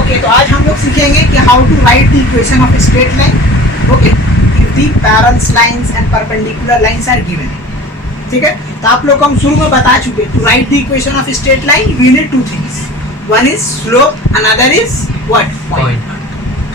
Okay, तो आज हम लोग सीखेंगे कि how to write the equation of straight line. Okay, if the parallel lines and perpendicular lines are given. ठीक है, तो आप लोग को हम शुरू में बता चुके, to write the equation of straight line we need two things, one is slope, another is what, point.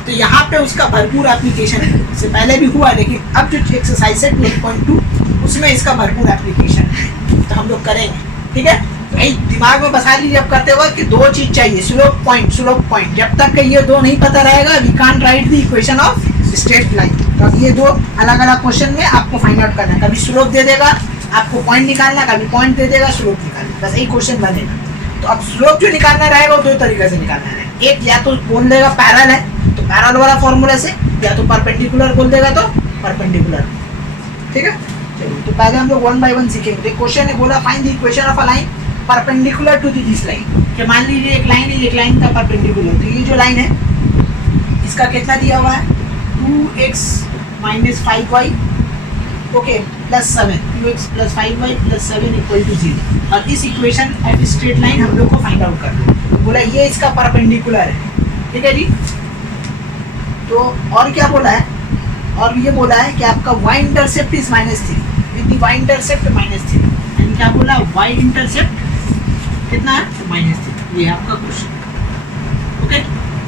तो यहाँ पे उसका भरपूर एप्लीकेशन है, इससे पहले भी हुआ, लेकिन अब जो एक्सरसाइज है 12.2 उसमें इसका भरपूर एप्लीकेशन है, तो हम लोग करेंगे। ठीक है, भाई दिमाग में बसा लीजिए अब करते वक्त कि दो चीज चाहिए, स्लोप पॉइंट, स्लोप पॉइंट। जब तक ये दो नहीं पता रहेगा we can't write the equation of straight line. तो अब ये दो अलग अलग क्वेश्चन में आपको फाइंड आउट करना है, कभी स्लोप दे देगा आपको पॉइंट निकालना, कभी पॉइंट दे देगा स्लोप निकालना, बस एक क्वेश्चन बनेगा। तो अब स्लोप जो निकालना रहेगा वो दो तरीके से निकालना है, एक या तो बोल देगा पैरेलल है तो पैरेलल वाला फॉर्मूला से, या तो परपेंडिकुलर बोल देगा तो परपेंडिकुलर। ठीक है, चलिए तो पहले हम लोग वन बाय वन सीखेंगे। क्वेश्चन है बोला find the equation of a line perpendicular to this line. कि मान लीजिए एक लाइन है, एक लाइन का परपेंडिकुलर, तो ये जो लाइन है इसका कितना दिया हुआ है 2x minus 5y okay plus 7, 2x plus 5y plus 7 equal to 0। और इस इक्वेशन ऑफ स्ट्रेट लाइन हम लोग को फाइंड आउट करना है। बोला ये इसका परपेंडिकुलर है, ठीक है जी। तो और क्या बोला है, और ये बोला है कि आपका y intercept is -3 with the y intercept -3, and क्या बोला y इंटरसेप्ट कितना है -3। ये है आपका question. Okay,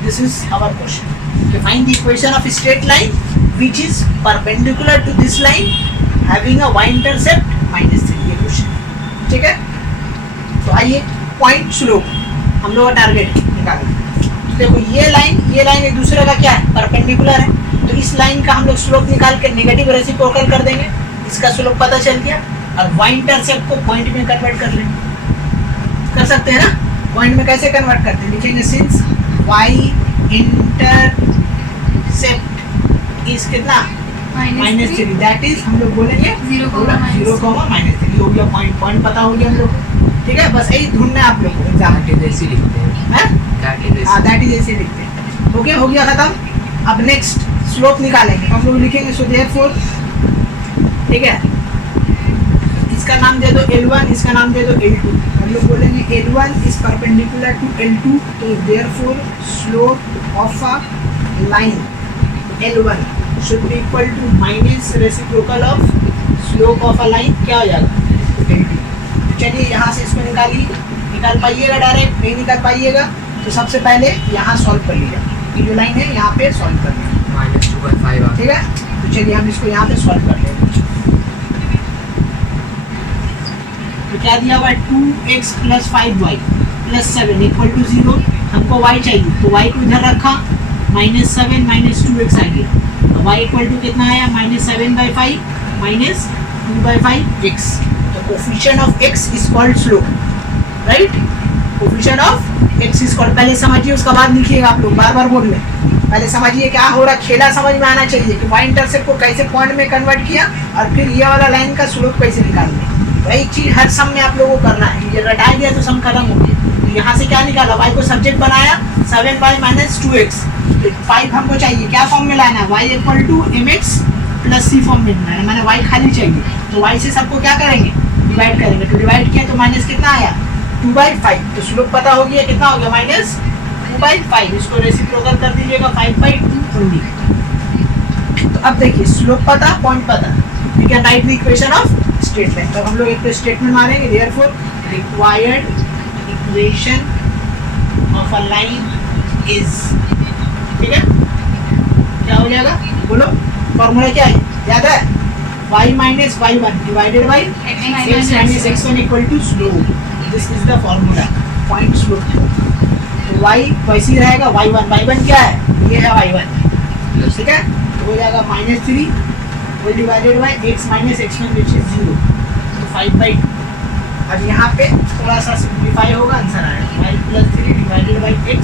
this is our question कि find the equation of straight line which is perpendicular to this line having a y intercept -3, ये question. ठीक है, तो आइए पॉइंट स्लोप हम लोग का टारगेट निकालना। देखो ये लाइन एक दूसरे का क्या है, परपेंडिकुलर है, तो इस लाइन का हम लोग स्लोप निकाल के नेगेटिव रेसिप्रोकल कर देंगे, इसका स्लोप पता चल गया, और y इंटरसेप्ट को पॉइंट में कन्वर्ट कर लेंगे। कर सकते हैं ना, पॉइंट में कैसे कन्वर्ट करते हैं, लिखेंगे सिंस y इंटरसेप्ट इज कितना -3, दैट इज हम लोग बोलेंगे 0, -3 हो गया पॉइंट। पॉइंट पता हो गया हम लोग को। ठीक है, बस यही ढूंढना है आप लोग को, एग्जाम जैसे लिखते हैं, दैट इज ऐसे लिखते हैं। ओके, हो गया खत्म। अब नेक्स्ट स्लोप निकालेंगे, हम लोग लिखेंगे सो देयरफॉर, ठीक है, इसका नाम दे दो L1, इसका नाम दे दो L2। हम लोग बोलेंगे L1 is perpendicular to L2, तो therefore slope of a line L1 should be equal to minus reciprocal of slope of a line, क्या हो जाएगा L2। चलिए यहाँ से इसको निकाल पाइएगा, डायरेक्ट नहीं निकाल पाइएगा तो सबसे पहले यहाँ सॉल्व कर लीजिए, ये जो लाइन है यहाँ पे सॉल्व कर लीजिए, -2/5। ठीक है, तो चलिए हम इसको यहाँ पे सॉल्व कर लेंगे। तो क्या दिया हुआ है 2x plus 5y plus 7 equal to 0। हमको y चाहिए तो y को इधर रखा, -7 -2x आ गया, तो y इक्वल टू कितना आया -7/5 -2/5x। तो coefficient of x is called slope, right. Coefficient of x is called, पहले समझिए उसका बाद लिखिएगा, आप लोग बार बार बोल रहे हैं, पहले समझिए क्या हो रहा, खेला समझ में आना चाहिए कि y इंटरसेप्ट को कैसे पॉइंट में कन्वर्ट किया और फिर ये वाला लाइन का स्लोप कैसे निकालना। वही चीज हर सम में आप लोगों को करना है, ये रटा दिया तो सम खत्म हो गया। तो यहाँ से क्या निकाला, y को सब्जेक्ट बनाया 7y -2x, 5 हमको चाहिए, क्या फॉर्म में लाना है, y equal to mx plus c form में लाना है, मैंने y खाली चाहिए, तो y से सबको क्या करेंगे डिवाइड करेंगे, तो डिवाइड किया तो माइनस कितना आया 2/5, तो स्लोप पता हो गया कितना हो गया -2/5। इसको रेसिप्रोकल कर दीजिएगा 5/2 ओनली। तो अब देखिए स्लोप पता, पॉइंट पता, we can write the equation of straight line. तो हम लोग एक तो स्टेटमेंट मारेंगे, therefore required equation of a line is, ठीक है, क्या हो जाएगा बोलो, फॉर्मूला क्या है याद है, y minus y1 divided by x minus x1 equal to slope, this is the formula point slope। तो y वैसे ही रहेगा, y1 क्या है, ये है y1, ठीक है, तो हो जाएगा -3 will divided by x minus x1 which is 0, तो 5/2। अब यहाँ पे थोड़ा सा सिंप्लीफाई होगा, आंसर आएगा y plus 3 divided by x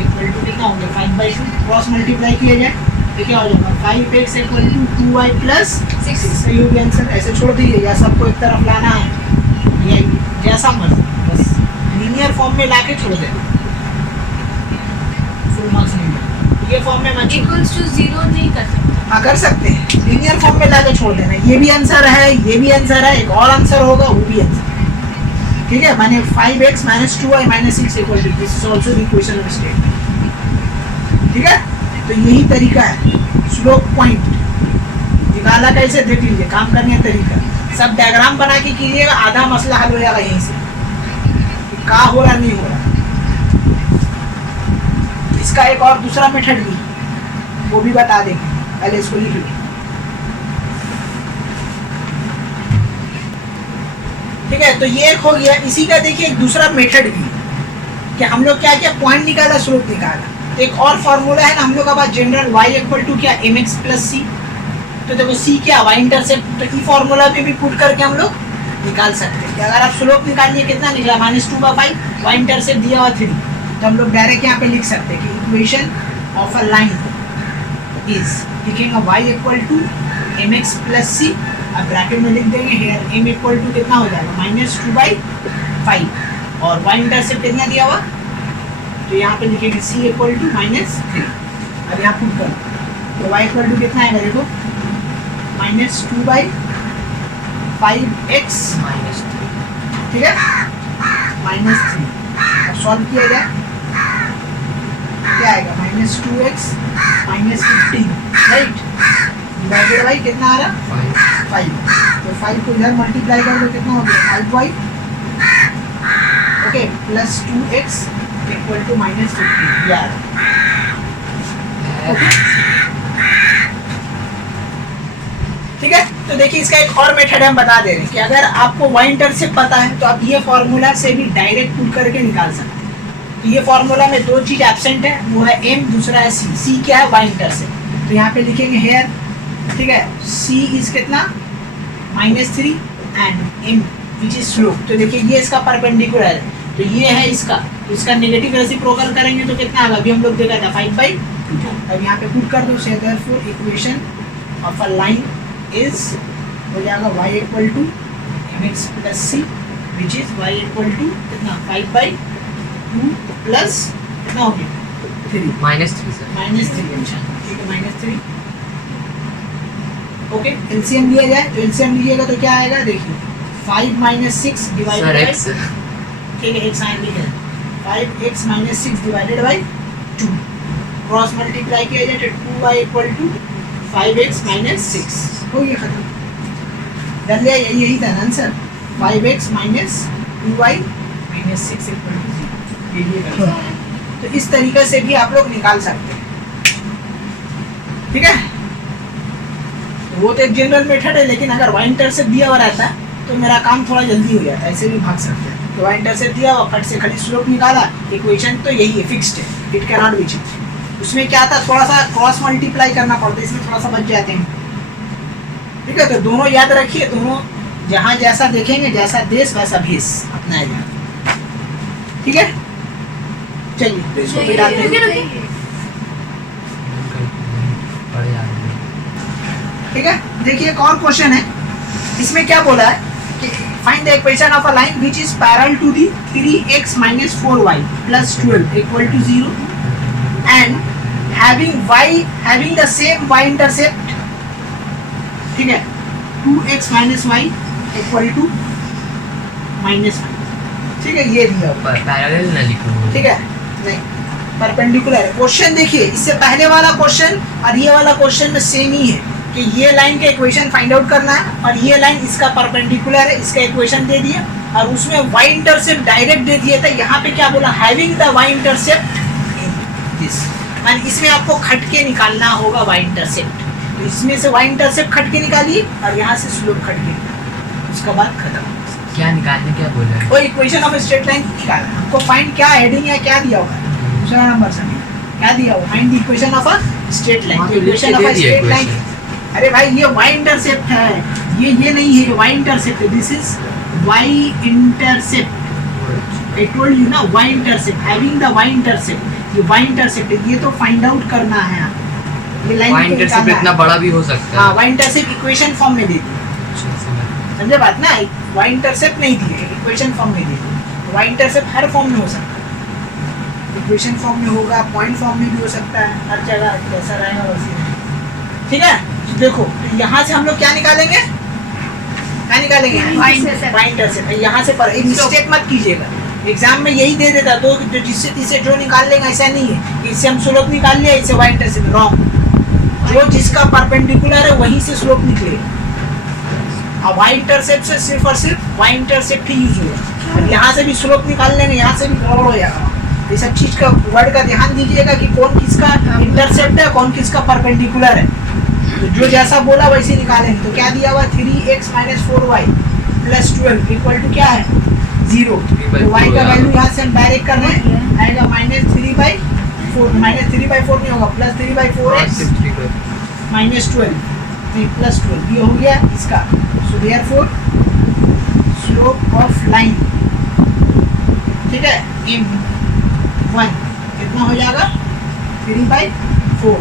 equal to कितना हो गया 5/2, क्रॉस मल्टीप्लाई किया जाए तो क्या हो जाएगा 5x equal to 2y plus 6, सही होगी आंसर। ऐसे छोड़ दीजिए या सबको एक तरफ लाना है, या जैसा मर्जी, बस लीनियर फॉर्म में लाके छोड़ देना, फुल मार्क्स नहीं मिलेगा। ये फॉर्म में मत इक्वल्स टू 0 नहीं कर सकते, हाँ कर सकते हैं, लीनियर फॉर्म में लाके छोड़ देना। ये भी आंसर है, ये भी आंसर है, एक और आंसर होगा वो भी आंसर, ठीक है। माने 5x - 2y - 6 equal to, this is also the equation of state. यही तरीका है स्लोप पॉइंट निकाला कैसे देख लीजिए, काम करने का तरीका सब डायग्राम बना के कीजिएगा, आधा मसला हल हो जाएगा यहीं से कि का हो रहा नहीं हो रहा। इसका एक और दूसरा मेथड भी वो भी बता देंगे, पहले इसको लिख लीजिए। ठीक है, तो ये एक हो गया। इसी का देखिए एक दूसरा मेथड भी कि हम लोग क्या किया, पॉइंट निकाला, स्लोप निकाला। तो एक और फॉर्मूला है ना हम लोग का पास जनरल, y इक्वल टू क्या mx प्लस सी। तो देखो c क्या y इंटरसेप्ट, तो ई फॉर्मूला पे भी पुट करके हम लोग निकाल सकते हैं कि अगर आप स्लोप निकालिए कितना निकला -2/5, y इंटरसेप्ट दिया हुआ 3, तो हम लोग डायरेक्ट यहाँ पे लिख सकते हैं कि equation of a line is, लिखेंगे y equal to mx plus C, अब ब्रैकेट में लिख देंगे हेयर m इक्वल टू कितना हो जाएगा -2/5 और y इंटरसेप्ट कितना दिया हुआ, तो यहाँ पे लिखेंगे c इक्वल टू -3। अब यहाँ पुट करो तो y इक्वल टू कितना आएगा, देखो -2/5x, ठीक है, -3। अब सॉल्व किया जाए क्या आएगा, -2x -15, राइट, डिवाइडेड बाई कितना आ रहा 5। तो 5 को इधर मल्टीप्लाई कर दो कितना हो गया 5y, okay, plus 2x equal to -15 यार, ओके। ठीक है, तो देखिए इसका एक और मेथड हम बता दे रहे हैं कि अगर आपको y इंटरसेप्ट पता है तो आप ये फॉर्मूला से भी डायरेक्ट पुट करके निकाल सकते हैं। तो ये फॉर्मूला में दो चीज एब्सेंट है, वो है m, दूसरा है c। c क्या है, y इंटरसेप्ट, तो यहाँ पे लिखेंगे हेयर, ठीक है, c इज कितना -3 and m which is slope. तो देखिए ये इसका परपेंडिकुलर है, तो ये है इसका, तो इसका नेगेटिव रेसिप्रोकल करेंगे तो कितना आएगा, अभी हम लोग देखा था 5/2। अब यहाँ पे पुट कर दो, से therefore equation of a line is हो जाएगा y equal to mx plus c which is y equal to कितना 5/2 प्लस कितना हो गया 3 -3 सर, -3, अच्छा ठीक है -3, ओके। एलसीएम लिया जाए तो एलसीएम लीजिएगा तो क्या आएगा, देखिए 5 - 6 डिवाइडेड सर बाय, x ठीक है, एक साइन लिखे 5x - 6 divided by 2, cross multiply किया जाए तो 2y इक्वल टू 5x - 6 हो गया खत्म, डन लिया, यही था ना answer, 5x - 2y - 6 equal to 0, ये करना। तो इस तरीके से भी आप लोग निकाल सकते हैं, ठीक है। तो वो तो एक जनरल मेथड है, लेकिन अगर y इंटरसेप्ट दिया हुआ रहता है तो मेरा काम थोड़ा जल्दी हो जाता है, ऐसे भी भाग सकते हैं। तो y इंटरसेप्ट दिया हुआ, फट से खाली स्लोप निकाला, इक्वेशन तो यही है, फिक्स्ड है, it can not be change. उसमें क्या था, थोड़ा सा क्रॉस मल्टीप्लाई करना पड़ता है, इसमें थोड़ा सा बच जाते हैं, ठीक है। तो दोनों याद रखिए, दोनों जहाँ जैसा देखेंगे, जैसा देश वैसा भेष अपनाया जाए, ठीक है। चलिए तो इसको भी डालते हैं, ठीक है। देखिए एक और क्वेश्चन है, इसमें क्या बोला है कि find the equation of a line which is parallel to the 3x - 4y + 12 equal to 0 and having the same y intercept, ठीक है, 2x - y इक्वल टू -1, ठीक है, ये दिया हुआ है, पैरेलल ना लिखो, ठीक है, नहीं परपेंडिकुलर है। क्वेश्चन देखिए, इससे पहले वाला क्वेश्चन और ये वाला क्वेश्चन में सेम ही है कि ये लाइन का इक्वेशन फाइंड आउट करना है, और ये लाइन इसका परपेंडिकुलर है, इसका इक्वेशन दे दिया, और उसमें y इंटरसेप्ट डायरेक्ट दे दिया था। यहाँ पे क्या बोला, having the y intercept in this, और इसमें आपको खट के निकालना होगा y इंटरसेप्ट। तो इसमें से y इंटरसेप्ट खट के निकालिए और यहाँ से स्लोप खट के निकालिए, उसके बाद खत्म। क्या निकालने, क्या बोल रहे हैं? वो इक्वेशन ऑफ स्ट्रेट लाइन निकालना हमको, फाइंड क्या हेडिंग है, क्या दिया हुआ है, दूसरा नंबर से क्या दिया हुआ, find the equation of a straight line. तो equation of a straight line, अरे भाई ये y इंटरसेप्ट है, ये नहीं है, y इंटरसेप्ट है, this is y intercept. I told you ना, y intercept, having the y intercept, ये y इंटरसेप्ट है, ये तो फाइंड आउट करना है, ये लाइन y इंटरसेप्ट इतना बड़ा भी हो सकता है। हां, y इंटरसेप्ट इक्वेशन फॉर्म में दे दी, समझे बात ना, y इंटरसेप्ट नहीं दी है, इक्वेशन फॉर्म में दी है। y इंटरसेप्ट हर फॉर्म में हो सकता है, इक्वेशन फॉर्म में होगा, पॉइंट फॉर्म में भी हो सकता है, हर जगह कैसा रहेगा वैसे रहेगा, ठीक है। तो देखो यहाँ से हम लोग क्या निकालेंगे, क्या निकालेंगे, y इंटरसेप्ट। यहाँ से पर एक मिस्टेक मत कीजिएगा, एग्जाम में यही दे देता तो जो जिससे तीसरे जो निकाल लेगा, ऐसा नहीं है इससे हम स्लोप निकाल लिया, इससे वाई इंटरसेप्ट रॉन्ग। जो जिसका परपेंडिकुलर है वहीं से स्लोप निकलेगा। अब वाई इंटरसेप्ट से सिर्फ और सिर्फ वाई इंटरसेप्ट ही यूज होगा। अब यहाँ से भी स्लोप निकाल लेंगे, यहाँ से भी गड़बड़ हो जाएगा। ये सब चीज का वर्ड का ध्यान दीजिएगा कि कौन किसका इंटरसेप्ट है, कौन किसका परपेंडिकुलर है। तो जो जैसा बोला वैसे निकालेंगे। तो क्या दिया हुआ 3x - 4y + 12 इक्वल टू क्या है 0। तो y का वैल्यू यहाँ से हम डायरेक्ट कर रहे हैं, आएगा -3/4 -3/4 नहीं होगा +3/4x -12 नहीं +12 ये हो गया इसका। सो देयरफॉर स्लोप ऑफ लाइन, ठीक है, m1 कितना हो जाएगा 3/4,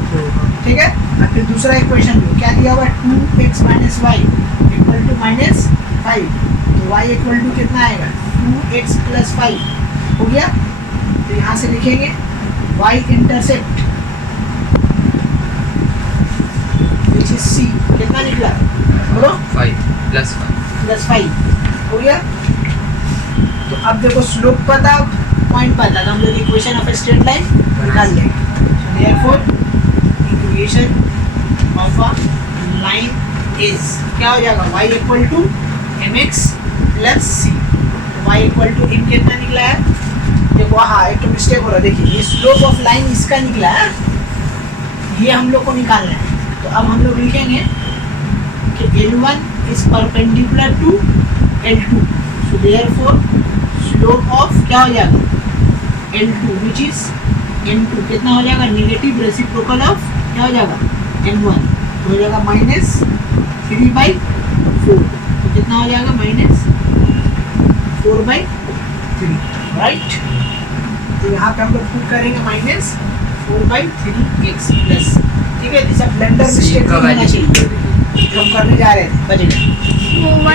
ठीक है। और फिर दूसरा इक्वेशन लो, क्या दिया हुआ 2x - y इक्वल टू -5। तो y इक्वल टू कितना आएगा 2x + 5 हो गया। तो यहाँ से लिखेंगे y intercept which is c, कितना निकला बोलो 5 + 5 + 5 हो गया। तो अब देखो स्लोप पता, पॉइंट पता, तो हम लोग इक्वेशन ऑफ स्ट्रेट लाइन निकाल लेंगे। Therefore equation of a line is क्या हो जाएगा y equal to mx + c। y equal to m कितना निकला है, देखो हाँ एक तो मिस्टेक हो रहा है, देखिए ये स्लोप ऑफ लाइन इसका निकला है, ये हम लोग को निकालना है। तो अब हम लोग लिखेंगे कि L1 is perpendicular to L2, so therefore slope of क्या हो जाएगा L2 विच इज M2 कितना हो जाएगा नेगेटिव रेसिप्रोकल ऑफ क्या हो जाएगा M1, तो हो जाएगा -3/4। तो कितना हो जाएगा -4/3, राइट। तो यहाँ पे हम लोग पुट करेंगे -4/3x प्लस, ठीक है। सब ब्लेंडर मिस्टेक का नहीं होना चाहिए वैल्यू जो हम करने जा रहे थे, बचेगा।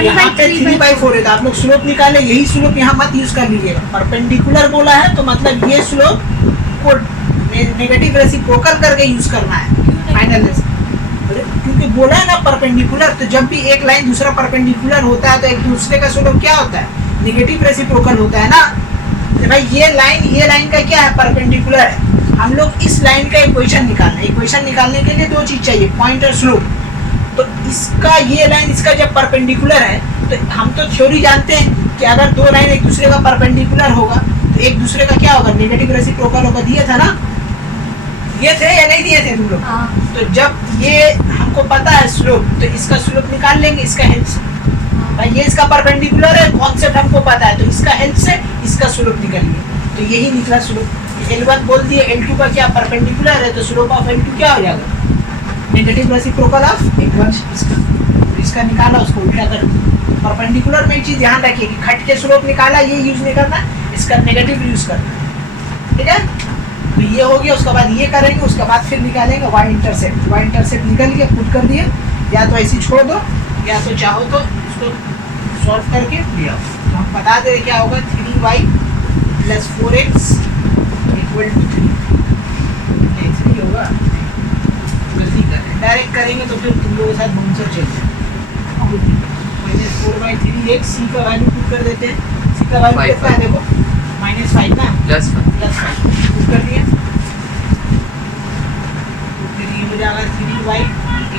यहाँ पे 3/4 है तो आप लोग स्लोप निकाले, यही स्लोप यहाँ मत यूज कर लीजिएगा। परपेंडिकुलर बोला है तो मतलब ये स्लोप को नेगेटिव रेसिप्रोकल करके यूज करना है फाइनल, क्योंकि बोला है ना परपेंडिकुलर, तो जब भी एक लाइन दूसरा परपेंडिकुलर होता है तो एक दूसरे का स्लोप क्या होता है नेगेटिव रेसिप्रोकल होता है ना। तो भाई ये लाइन का क्या है परपेंडिकुलर है, हम लोग इस लाइन का इक्वेशन निकालना है। इक्वेशन निकालने के लिए दो चीज चाहिए, पॉइंट और स्लोप। तो इसका ये लाइन इसका जब परपेंडिकुलर है तो हम तो थ्योरी जानते हैं कि अगर दो लाइन एक दूसरे का परपेंडिकुलर होगा तो एक दूसरे का क्या होगा नेगेटिव रेसिप्रोकल होगा। दिए था ना, ये थे या नहीं दिए थे तुम लोग? तो जब ये हमको पता है स्लोप तो इसका स्लोप निकाल लेंगे इसका हेल्प से। भाई ये इसका परपेंडिकुलर है, कॉन्सेप्ट हमको पता है, तो इसका हेल्प से इसका स्लोप निकालिए। तो यही निकला स्लोप। L1 बोल दिए L2 का क्या परपेंडिकुलर है, तो स्लोप ऑफ L2 क्या हो जाएगा नेगेटिव रेसिप्रोकल ऑफ L1 इसका। तो इसका निकाला, उसको उल्टा कर दिया। परपेंडिकुलर में एक चीज ध्यान रखिए कि खट के स्लोप निकाला ये यूज नहीं करना, इसका नेगेटिव यूज करना, ठीक है। तो ये हो गया, उसके बाद ये करेंगे, उसके बाद फिर निकालेंगे वाई इंटरसेप्ट। वाई इंटरसेप्ट निकल गया, पुट कर दिए, या तो ऐसे छोड़ दो या तो चाहो तो इसको सॉल्व करके ले आओ। तो हम बता दे क्या होगा 3y + 4x = 3 होगा। गलती करें डायरेक्ट करेंगे तो फिर तुम लोगों के साथ बाउंसर चल जाए। -4/3x c का वैल्यू पुट कर देते हैं। c का वैल्यू कितना है देखो -5 ना +5 पुट कर दिया। तो फिर ये हो जाएगा 3y =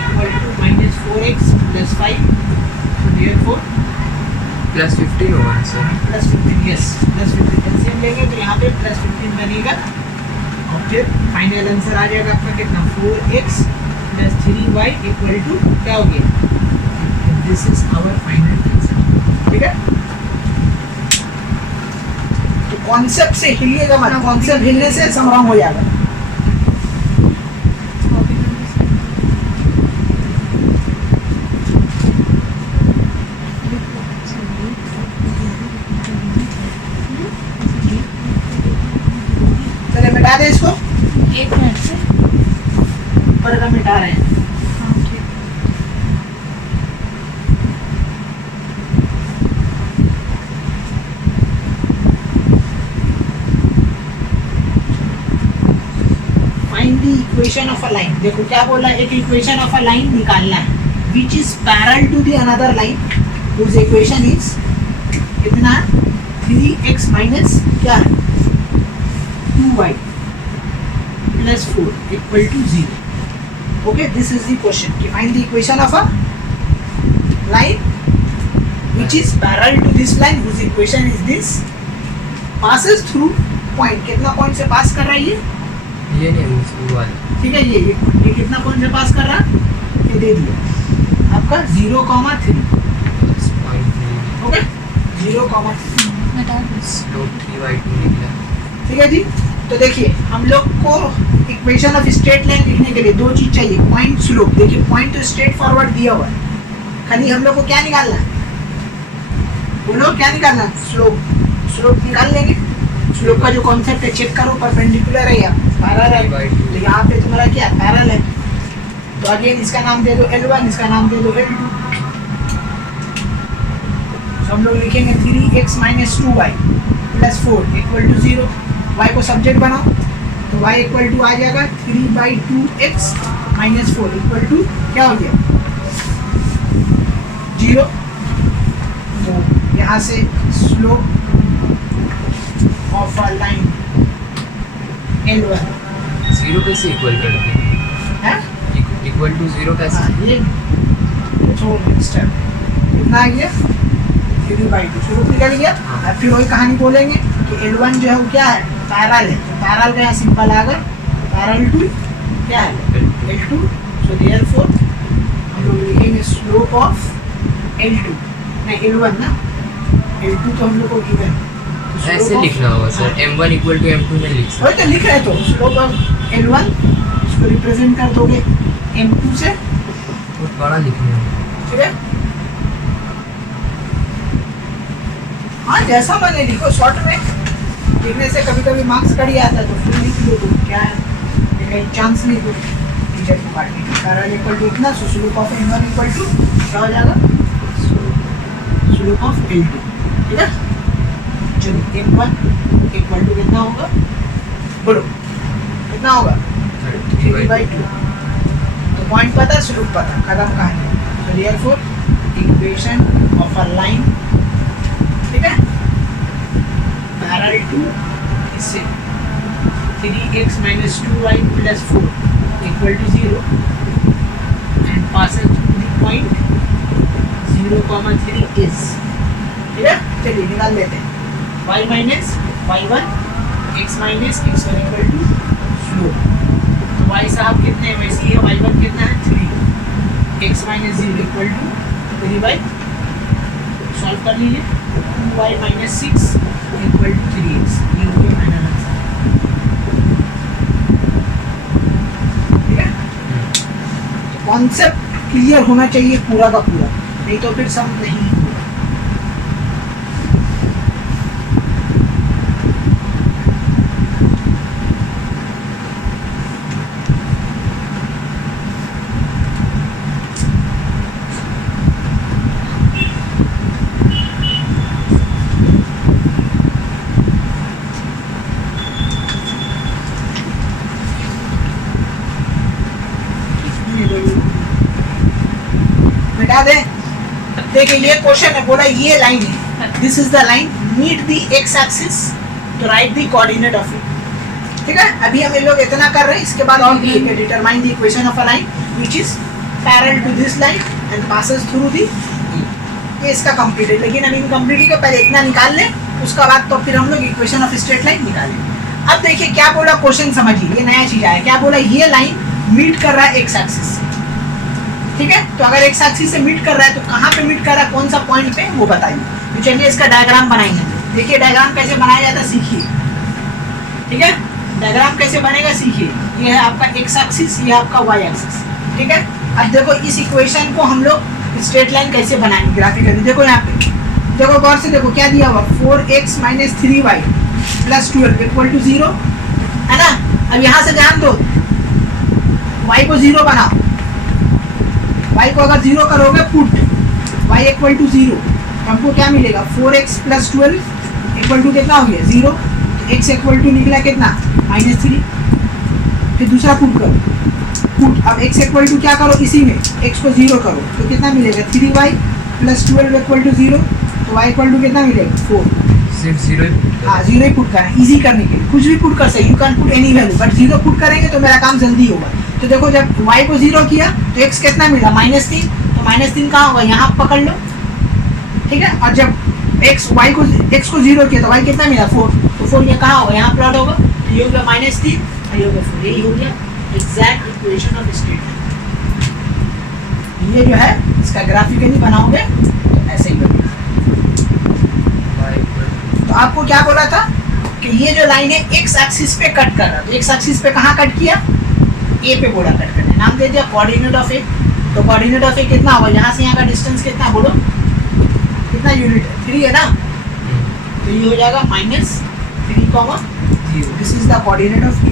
-4x + 5, so therefore +15 होगा सर। +15, यस +15 एलसीएम लेंगे तो यहाँ पे +15 बनेगा और फिर फाइनल आंसर आ जाएगा आपका कितना 4x + 3y = क्या हो गया, this is our final answer, ठीक है। तो कॉन्सेप्ट से हिलिएगा मत, कॉन्सेप्ट हिलने से संभ्रम हो जाएगा। चले मिटा दे इसको, 1 मिनट से ऊपर का मिटा रहे हैं। Find the equation of a line. देखो क्या बोला, एक इक्वेशन ऑफ अ लाइन निकालना है which is parallel to the another line, whose equation is कितना 3x माइनस क्या है 2y plus 4 equal to 0. Okay, this is the question. Find the equation of a line which is parallel to this line whose equation is this, passes through point. कितना point से पास कर रहा है ये नहीं वो वाला ठीक है ये कितना पॉइंट से पास कर रहा है ये दे दिया आपका 0,3. ओके 0,3 बता दो स्लोप 3/2 निकला. ठीक है जी. तो देखिए हम लोग को इक्वेशन ऑफ स्ट्रेट लाइन लिखने के लिए दो चीज चाहिए, पॉइंट स्लोप. देखिए पॉइंट तो स्ट्रेट फॉरवर्ड दिया हुआ है, खाली हम लोग को क्या निकालना है बोलो क्या निकालना है स्लोप. स्लोप निकाल लेंगे. स्लोप का जो कॉन्सेप्ट है चेक करो, परपेंडिकुलर है या पैरेलल है. तो यहाँ पे तुम्हारा क्या पैरेलल है, तो अगेन इसका नाम दे दो L1, इसका नाम दे दो L2. तो हम लोग लिखेंगे 3x minus 2y plus 4 equal to 0. y को सब्जेक्ट बनाओ तो y इक्वल टू आ जाएगा 3/2x माइनस 4 इक्वल टू क्या हो गया 0. तो यहाँ से slope of a line L1 0 कैसे इक्वल करते हैं? है इक्वल टू 0 कैसे? हाँ ये छोड़ स्टेप कितना आ गया 3/2 स्लोप निकल गया. अब फिर वही कहानी बोलेंगे कि L1 जो है वो क्या है पैरेलल है. तो पैरेलल का यहाँ सिंपल आ गया पैरेलल टू क्या है L2. सो देयरफॉर हम लोग लिखेंगे स्लोप ऑफ L2 नहीं L1 ना L2 तो हम लोग को गिवन ऐसे लिखना होगा sir. m1 equal to m2 में लिख सकते वही तो लिख रहे तो स्लोप ऑफ L1 इसको रिप्रेजेंट कर दोगे m2 से. बहुत बड़ा लिखना है. ठीक है हाँ जैसा मैंने लिखो शॉर्ट में लिखने से कभी कभी मार्क्स कट जाता है तो फिर लिख लो तो क्या है कहीं चांस नहीं दो टीचर को काटने की. पैरेलल इक्वल टू इतना so slope of m1 equal to क्या हो जाएगा स्लोप ऑफ L2. ठीक है चलिए m1 इक्वल टू कितना होगा बोलो कितना होगा 3/2. तो पॉइंट पता स्लोप पता कदम कहानी. तो therefore equation of a line ठीक है पैरेलल टू इससे 3x minus 2y plus 4 equal to 0 and passes through the point 0,3 is. ठीक है चलिए निकाल लेते हैं y minus y1 x minus x1 equal to slope. तो y साहब कितने हैं वैसे ही y1 कितना है 3 x minus 0 equal to 3 solve कर लीजिए 2y minus 6 equal to 3x. ये हो गया फाइनल आंसर. ठीक है कॉन्सेप्ट क्लियर होना चाहिए पूरा का पूरा, नहीं तो फिर सम नहीं होगा. मिटा दे. देखिए ये क्वेश्चन है बोला ये लाइन है this is the line meet the x axis to write the coordinate of it. ठीक है अभी हम ये लोग इतना कर रहे हैं. इसके बाद और भी है determine the equation of a line which is parallel to this line and passes through the ये इसका कंप्लीट है. लेकिन अभी इनकम्प्लीट के पहले इतना निकाल लें उसका बाद तो फिर हम लोग इक्वेशन ऑफ स्ट्रेट लाइन निकालें. अब देखिए क्या बोला क्वेश्चन समझिए ये नया चीज आया. क्या बोला ये लाइन मीट कर रहा है एक्स एक्सिस से. ठीक है तो अगर एक्स एक्सिस से मीट कर रहा है तो कहाँ पे मीट कर रहा है कौन सा पॉइंट पे वो बताइए. तो चलिए इसका डायग्राम बनाएंगे. देखिए डायग्राम कैसे बनाया जाता है सीखिए. ठीक है डायग्राम कैसे बनेगा सीखिए. ये है आपका एक्स एक्सिस ये है आपका वाई एक्सिस. ठीक है अब देखो इस इक्वेशन को हम लोग स्ट्रेट लाइन कैसे बनाएंगे ग्राफिकली. देखो यहाँ पे देखो गौर से देखो क्या दिया हुआ 4x minus 3y plus 12 equal to 0 है ना. अब यहाँ से ध्यान दो y को 0 बनाओ. y को अगर 0 करोगे पुट y इक्वल टू 0 हमको क्या मिलेगा 4x प्लस 12 इक्वल टू कितना हो गया 0. x इक्वल टू निकला कितना -3. फिर दूसरा पुट करो पुट. अब x इक्वल टू क्या करो इसी में x को 0 करो तो कितना मिलेगा 3y प्लस 12 इक्वल टू 0. तो y इक्वल टू कितना मिलेगा 4. सिर्फ जीरो ही put करो। हाँ जीरो ही पुट करें इजी करने के लिए, कुछ भी पुट कर सकते, you can put any value, but zero put करेंगे तो मेरा काम जल्दी होगा। तो देखो जब y को जीरो किया तो x कितना मिला -3, तो -3 कहाँ होगा, यहाँ पकड़ लो, ठीक है। और जब x को जीरो किया तो y कितना मिला 4, तो 4 ये कहाँ होगा, यहाँ प्लॉट होगा, तो ये हो गया -3 और ये हो गया 4, यही हो गया एग्जैक्ट इक्वेशन ऑफ स्टेट। ये जो है इसका ग्राफिकली बनाओगे तो ऐसे ही बनेगा। तो आपको क्या बोला था कि ये जो लाइन है x एक्सिस पे कट कर रहा है, तो x एक्सिस पे कहाँ कट किया, a पे बोला कट करने, नाम दे दिया कोऑर्डिनेट ऑफ a। तो कोऑर्डिनेट ऑफ a कितना होगा, यहाँ से यहाँ का डिस्टेंस कितना बोलो, कितना यूनिट है, 3 है ना, तो ये हो जाएगा -3, 0। This is the coordinate of a।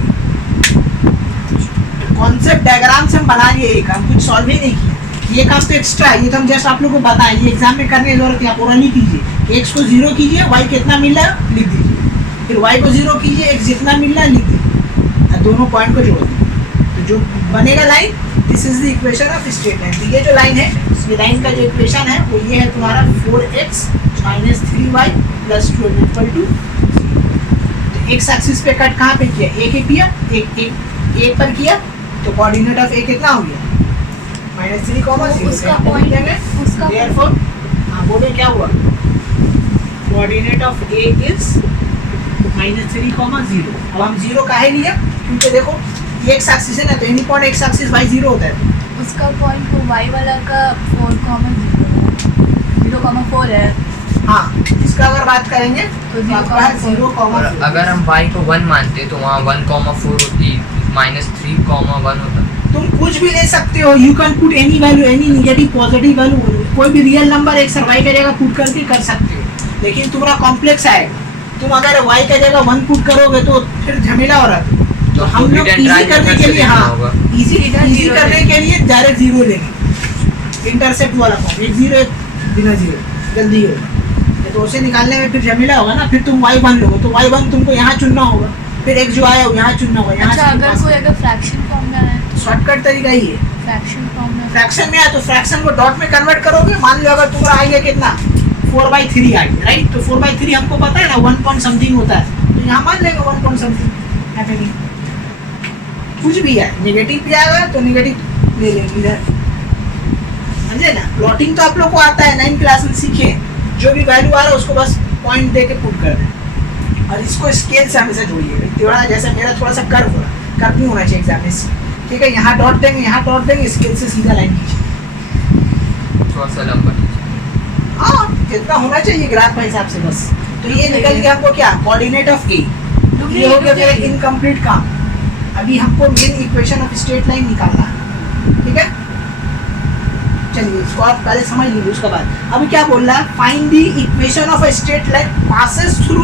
Concept diagram से हम बना लिए, एक हम कुछ सॉल्व ही नहीं किया, ये काम तो एक्स्ट्रा है, ये तो हम जस्ट आप लोगों को बताएं, ये एग्जाम में करने की जरूरत है, आप ओरली कीजिए। x को 0 कीजिए, y कितना मिल रहा है लिख दीजिए, फिर y को 0 कीजिए, x जितना मिल रहा है लिख दीजिए, और दोनों पॉइंट को जोड़ दीजिए, तो जो बनेगा line, this is the equation of straight line. तो ये जो लाइन है, ये लाइन का जो इक्वेशन है वो ये है तुम्हारा 4x - 3y + 12 = 0। तो x एक्सिस पे कट कहाँ पे किया, a के किया, एक पर किया, तो कोऑर्डिनेट ऑफ a कितना हो गया -3, उसका पॉइंट उसका Therefore, हाँ बोले क्या हुआ, कोऑर्डिनेट ऑफ a इज -3, 0। अब हम 0 काहे लिया, क्योंकि देखो ये x एक्सिस है ना, तो any point x axis y 0 होता है। उसका पॉइंट वो y वाला का 0,4 है। हाँ इसका अगर बात करेंगे तो तो आपका है 0,4। अगर हम y को 1 मानते तो वहाँ 1,4 होती, -3,1 होता। तुम कुछ भी ले सकते हो, you can put any value, any negative positive value, कोई भी रियल नंबर एक सर्वाइव का जगह पुट करके कर सकते हो, लेकिन तुम्हारा कॉम्प्लेक्स आएगा। तुम अगर y का जगह 1 पुट करोगे तो फिर झमेला हो रहा है। तो हम लोग इजी करने के लिए, हाँ इजी करने के लिए डायरेक्ट 0 लेंगे, इंटरसेप्ट वाला फॉर्म, एक 0 बिना 0 जल्दी होगा। तो उसे निकालने में फिर झमेला होगा ना, फिर तुम y1 लोगे तो y1 तुमको यहाँ चुनना होगा, फिर x जो आया वो यहाँ चुनना होगा। यहाँ अच्छा अगर कोई फ्रैक्शन फॉर्म में है, शॉर्टकट तरीका ही है, फ्रैक्शन फॉर्म में फ्रैक्शन में आया तो फ्रैक्शन को डॉट में कन्वर्ट करोगे। मान लो अगर तुम्हारा आएगा कितना 4/3 आएगा, राइट, तो 4/3 हमको पता है ना 1 पॉइंट समथिंग होता है, तो यहाँ मान लेगा 1 पॉइंट समथिंग, ऐसे कुछ भी है, नेगेटिव भी आएगा तो नेगेटिव ले लेंगे इधर, समझे ना। प्लॉटिंग तो आप लोग को आता है, 9 क्लास में सीखे, जो भी वैल्यू आ रहा है उसको बस पॉइंट दे के पुट कर दें, और इसको स्केल से हमेशा जोड़िएगा, थोड़ा जैसे मेरा थोड़ा सा कर्व हो रहा, कर्व नहीं होना चाहिए एग्जाम में, ठीक है। यहाँ डॉट देंगे, यहाँ डॉट देंगे, स्केल से सीधा लाइन खींचिए, थोड़ा सा लंबा। हाँ जितना होना चाहिए ग्राफ के हिसाब से बस। तो ये निकल गया हमको क्या, कोऑर्डिनेट ऑफ ए। ये हो गया मेरा इनकम्प्लीट काम। अभी हमको main equation of straight line निकालना है, ठीक है। चलिए इसको आप पहले समझ लीजिए, उसके बाद अभी क्या बोल रहा है, find the equation of a straight line passes through,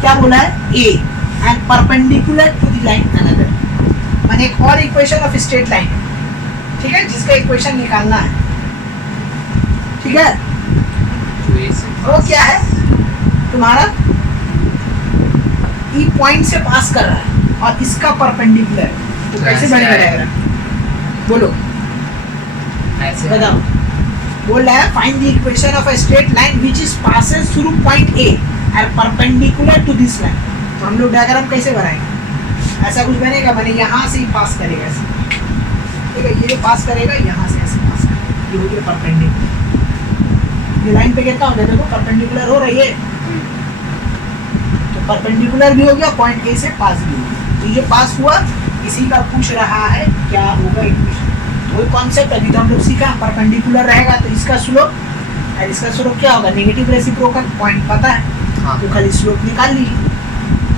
क्या बोला है, A and perpendicular to the line another. मैंने एक और इक्वेशन ऑफ स्ट्रेट लाइन, ठीक है, जिसका इक्वेशन निकालना है, ठीक है। वो क्या है तुम्हारा, ई पॉइंट से पास कर रहा है और इसका परपेंडिकुलर, तो कैसे बनेगा डायग्राम, बोलो ऐसे बताओ। बोल रहा है find the equation of a straight line which is passes through point A and perpendicular to this line. तो हम लोग डायग्राम कैसे बनाएंगे, ऐसा कुछ बनेगा, मैंने यहाँ से ही पास करेगा ऐसे, ठीक है, ये जो पास करेगा यहाँ से ऐसे पास करेगा, ये हो गया परपेंडिकुलर। ये लाइन पे कितना हो गया, देखो परपेंडिकुलर हो रही है, तो परपेंडिकुलर भी हो गया, पॉइंट ए से पास भी हो गया, तो ये पास हुआ। इसी का पूछ रहा है क्या होगा इक्वेशन, तो वही कॉन्सेप्ट अभी तो हम लोग सीखा, परपेंडिकुलर रहेगा तो इसका स्लोप, और इसका स्लोप क्या होगा, नेगेटिव रेसिप्रोकल, पॉइंट पता है, हाँ। तो खाली स्लोप निकाल लीजिए।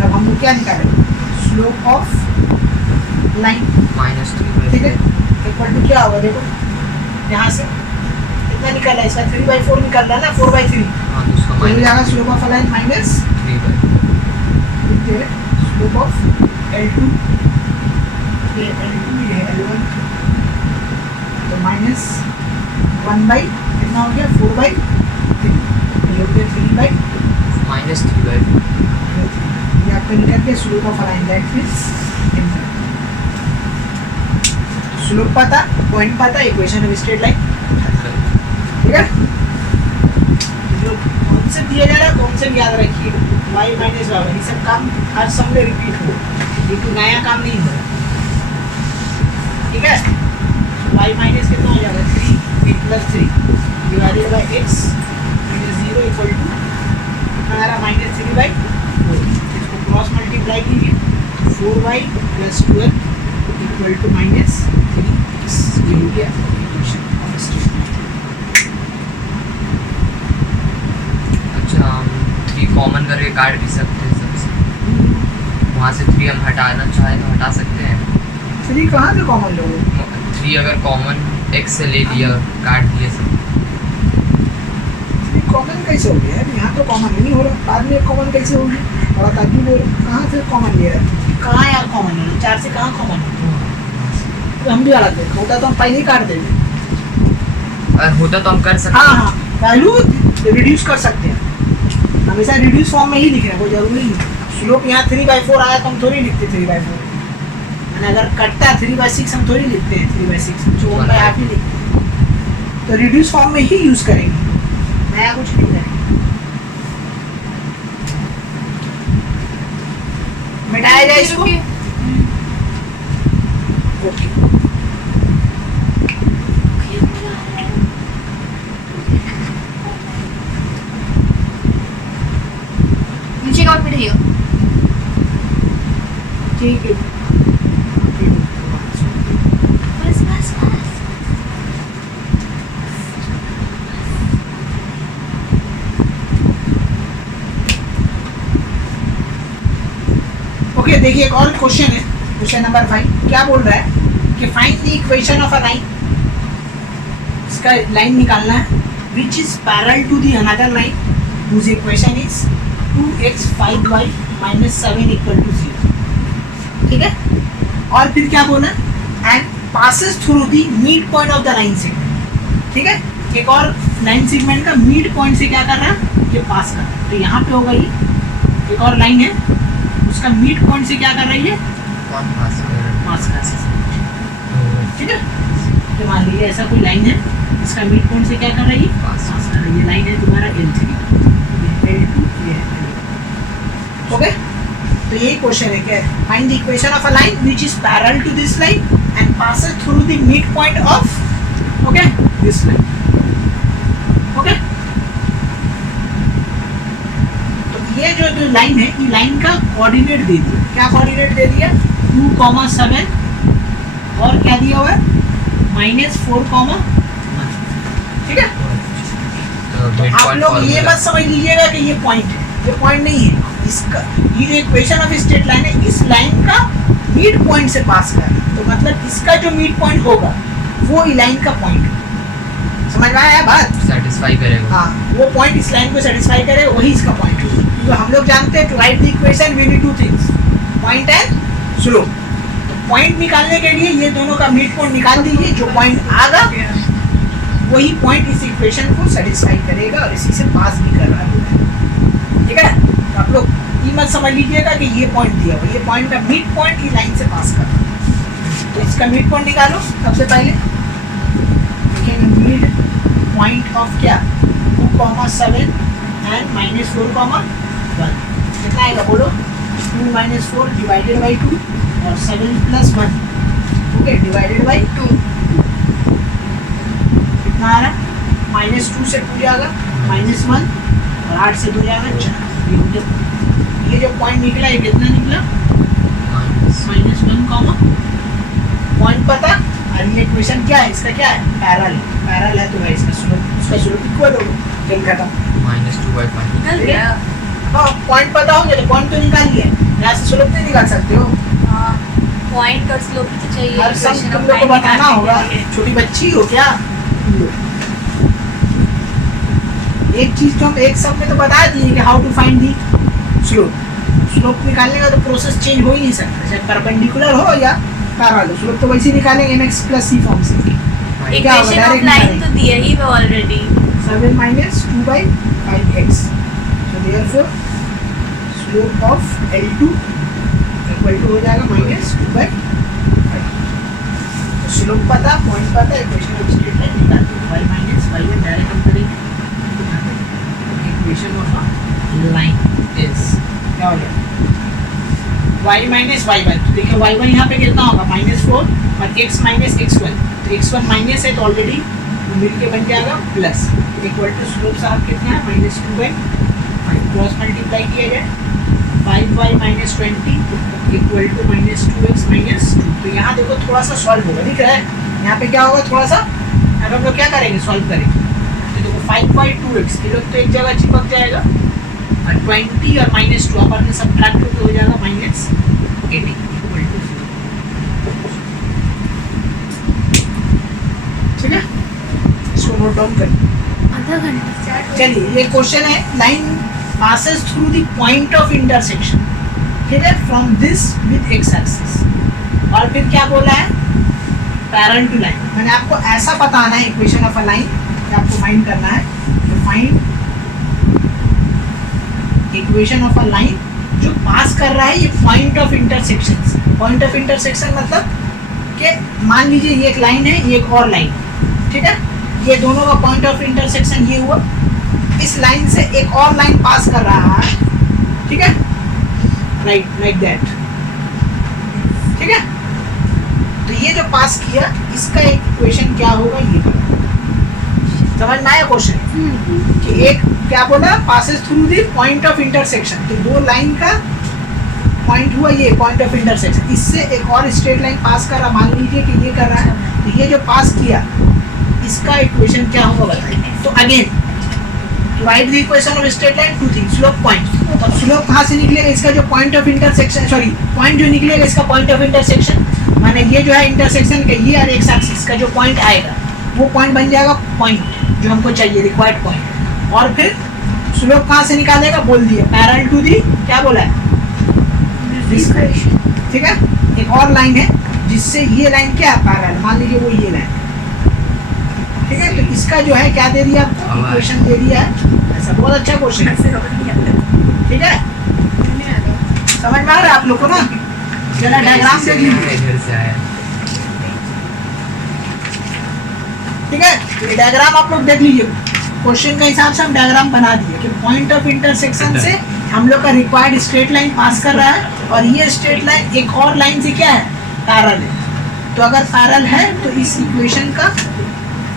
अब हम लोग क्या निकालेंगे, स्लोप ऑफ लाइन, -3, ठीक है, इक्वल टू क्या होगा, देखो यहाँ से कितना निकाला, इसका 3/4 निकाल रहा है ना, 4/3, हाँ, तो उसका तो हो जाएगा slope of line minus -3/, slope of L2, ये L2 ये L1, तो माइनस 1/, कितना हो गया 4/3, ये हो गया 3/, -3/, ये आपका निकल के slope of line, that means slope पता, पॉइंट पता, इक्वेशन ऑफ स्ट्रेट लाइन, ठीक है। जो कॉन्सेप्ट दिया जा रहा है, कॉन्सेप्ट याद रखिए, y माइनस वाई, ये सब काम हर सम में रिपीट हो, ये कोई नया काम नहीं हो रहा, ठीक है। y माइनस कितना हो जाएगा 3 8 plus 3 divided by x minus 0 equal to कितना आ रहा माइनस 3 बाई 4, इसको क्रॉस मल्टीप्लाई कीजिए 4y plus 12 equal to minus 3x, ये हो गया इक्वेशन ऑफ स्टेट। अच्छा, हम 3 कॉमन करके काट भी सकते हैं सबसे, वहाँ से 3 हम हटाना चाहें तो हटा सकते हैं। 3 कहाँ से कॉमन लोगे? 3 अगर कॉमन x से ले लिया, काट दिए सब, कॉमन कैसे हो गया यार? यहाँ तो कॉमन नहीं हो रहा, बाद में कॉमन कैसे होगी? बड़ा ताजुब हो रहा, कहाँ से कॉमन ले रहा है? कहाँ यार कॉमन ले रहा है? 4 से कहाँ कॉमन है? तो हम भी अलग देखो, होता तो हम पहले ही काट देते। अगर होता तो हम कर सकते हाँ हैं। हाँ, वैल्यू रिड्यूस कर सकते हैं, हमेशा रिड्यूस फॉर्म में ही लिख रहे हैं, कोई जरूरी नहीं। स्लोप यहाँ 3/4 आया तो हम थोड़ी लिखते 3/4, अगर कटता 3/6 हम थोड़ी लिखते हैं 3/6, जो 1/2 ही लिखते हैं। तो रिड्यूस फॉर्म में ही यूज करेंगे, नया कुछ नहीं करेंगे। मिटाया जाए इसको, ओके। नीचे का और मिटाइए। ठीक है, बस बस बस। ओके। देखिए एक और क्वेश्चन है, क्वेश्चन नंबर 5 क्या बोल रहा है कि find the equation of a line, इसका लाइन निकालना है which is parallel to the another line whose equation is 2x 5y minus 7 equal to 0, ठीक है। और फिर क्या बोला, and passes through the mid point of the line segment, ठीक है। एक और लाइन सेगमेंट का मिड पॉइंट से क्या कर रहा है, ये पास कर रहा है, तो यहाँ पे होगा ये एक और लाइन है, उसका मिड पॉइंट से क्या कर रही है, कौन पास कर रहा है? पास कर सकते, ठीक है। तो मान लीजिए ऐसा कोई लाइन है, इसका मिड पॉइंट से क्या कर रही है, पास। पास कर रही है। ये लाइन है तुम्हारा L3, L2, ये है L1, ओके। तो यही क्वेश्चन है क्या, find the equation of a line which is parallel to this line and passes through the mid point of, okay, this line, okay. तो ये जो लाइन है, ये लाइन का कोऑर्डिनेट दे दिया, क्या कोऑर्डिनेट दे दिया, 2,7 और क्या दिया हुआ है -4,1, ठीक है। तो मिड आप पॉइंट लोग ये मत समझ लीजिएगा कि ये पॉइंट है, ये पॉइंट नहीं है, इसका ये जो इक्वेशन ऑफ स्ट्रेट लाइन है, इस लाइन का मिड पॉइंट से पास कर रहा है, तो मतलब इसका जो मिड पॉइंट होगा वो इस लाइन का पॉइंट है, समझ में आया बात? सेटिस्फाई करेगा। हाँ, वो पॉइंट इस लाइन को सेटिस्फाई करे, वही इसका पॉइंट है। तो हम लोग जानते हैं to write the equation we need 2 things, point and slope. Point निकालने के लिए ये दोनों का मिड पॉइंट निकाल दीजिए, जो पॉइंट आगा वही पॉइंट इस इक्वेशन को सेटिस्फाई करेगा और इसी से पास भी कर रहा है, ठीक है। तो आप लोग ये मत समझ लीजिएगा कि ये पॉइंट दिया हुआ, ये पॉइंट का मिड पॉइंट इस लाइन से पास कर रहा है। तो इसका मिड पॉइंट निकालो सबसे पहले, देखेंगे मिड पॉइंट ऑफ क्या, 2,7 एंड -4,1, कितना आएगा बोलो, 2 - 4 डिवाइडेड बाई 2 और 7 + 1, ओके, डिवाइडेड बाई 2, कितना आ रहा है, -2 से 2 जाएगा -1 और 8 से 2 जाएगा 4। ये जो पॉइंट निकला ये कितना निकला, -1, पॉइंट पता, और ये इक्वेशन क्या है, इसका क्या है, पैरेलल है, तो भाई इसका स्लोप इक्वल होगा, खेल खत्म। -2/5 निकल गया। हाँ, पॉइंट पता हो गया तो पॉइंट तो निकाल लिया, यहाँ से स्लोप नहीं निकाल सकते हो, हाँ, पॉइंट और स्लोप तो चाहिए। हर सम equation तुम of लोग को line बताना निकालने होगा, के लिए। छोटी बच्ची हो क्या? एक चीज तो हम एक सब में तो बता दिए कि how to find the slope निकालने का तो प्रोसेस चेंज हो ही नहीं सकता, चाहे परपेंडिकुलर हो या पैरेलल, स्लोप तो वैसे ही निकालेंगे mx + c फॉर्म से। क्या होगा, इक्वेशन ऑफ direct लाइन निकालेंगे। तो दिया ही मैं already. 7 - 2/5x, so therefore slope of L2 equal to हो जाएगा -2/5। तो स्लोप पता, पॉइंट पता, इक्वेशन ऑफ स्ट्रेट लाइन निकाल दो, y - y डायरेक्ट हम करेंगे, equation of a line is क्या हो गया y माइनस y1। तो देखिए y1 यहाँ पे कितना होगा -4 और x माइनस x1। तो x1 माइनस है तो ऑलरेडी मिल के बन जाएगा प्लस इक्वल टू स्लोप साहब कितना है -2/5 क्रॉस मल्टीप्लाई किया जाए 5y minus 20 equal to -2x minus 2। तो यहाँ देखो थोड़ा सा सॉल्व होगा, दिख रहा है यहाँ पे क्या होगा थोड़ा सा। अब हम लोग क्या करेंगे सॉल्व करेंगे तो देखो 5/2x ये लोग तो एक जगह चिपक जाएगा और 20 और -2 अपन में सब्ट्रैक्ट करके हो जाएगा -18 इक्वल टू 0। ठीक है, इसको नोट डाउन करिए। आधा घंटा स्टार्ट चलिए ये क्वेश्चन है line passes through the point of intersection, ठीक है, from this with x axis। और फिर क्या बोला है पैरेलल टू लाइन। मैंने आपको ऐसा बताना है इक्वेशन ऑफ अ लाइन कि आपको फाइंड करना है तो find equation of a line जो पास कर रहा है ये point of intersection. Point of intersection मतलब कि मान लीजिए ये एक लाइन है ये एक और लाइन, ठीक है, ये दोनों का पॉइंट ऑफ इंटरसेक्शन ये हुआ, इस लाइन से एक और लाइन पास कर रहा है, ठीक है, राइट लाइक दैट, ठीक है। तो ये जो पास किया इसका एक इक्वेशन क्या होगा ये समझ में आया क्वेश्चन कि एक क्या बोला passes through the point of intersection. तो दो लाइन का पॉइंट हुआ ये पॉइंट ऑफ इंटरसेक्शन, इससे एक और स्ट्रेट लाइन पास कर रहा, मान लीजिए कि ये कर रहा है तो ये जो पास किया इसका इक्वेशन क्या होगा बताइए। तो again right the equation of straight line 2 things slope point. और स्लोप कहाँ से निकलेगा इसका जो point of intersection sorry point जो निकलेगा इसका पॉइंट ऑफ इंटरसेक्शन माने ये जो है इंटरसेक्शन का ये और एक्स एक्सिस का जो पॉइंट आएगा वो पॉइंट बन जाएगा पॉइंट जो हमको चाहिए रिक्वायर्ड पॉइंट। और फिर स्लोप कहाँ से निकालेगा बोल दिया पैरेलल टू दी क्या बोला है ठीक है। एक और लाइन है जिससे ये लाइन क्या है पैरेलल, मान लीजिए वो ये लाइन, ठीक है। तो इसका जो है क्या दे दिया आपको इक्वेशन दे दिया है ऐसा, बहुत अच्छा क्वेश्चन है, ठीक है। समझ में आ रहा है आप लोग को ना, जरा डायग्राम देख लीजिए, इधर से आया। ठीक है। ये डायग्राम आप लोग देख लीजिए, क्वेश्चन के हिसाब से हम डायग्राम बना दिए कि पॉइंट ऑफ इंटरसेक्शन से हम लोग का रिक्वायर्ड स्ट्रेट लाइन पास कर रहा है और ये स्ट्रेट लाइन एक और लाइन से क्या है पैरेलल है। तो अगर पैरेलल है तो इस इक्वेशन का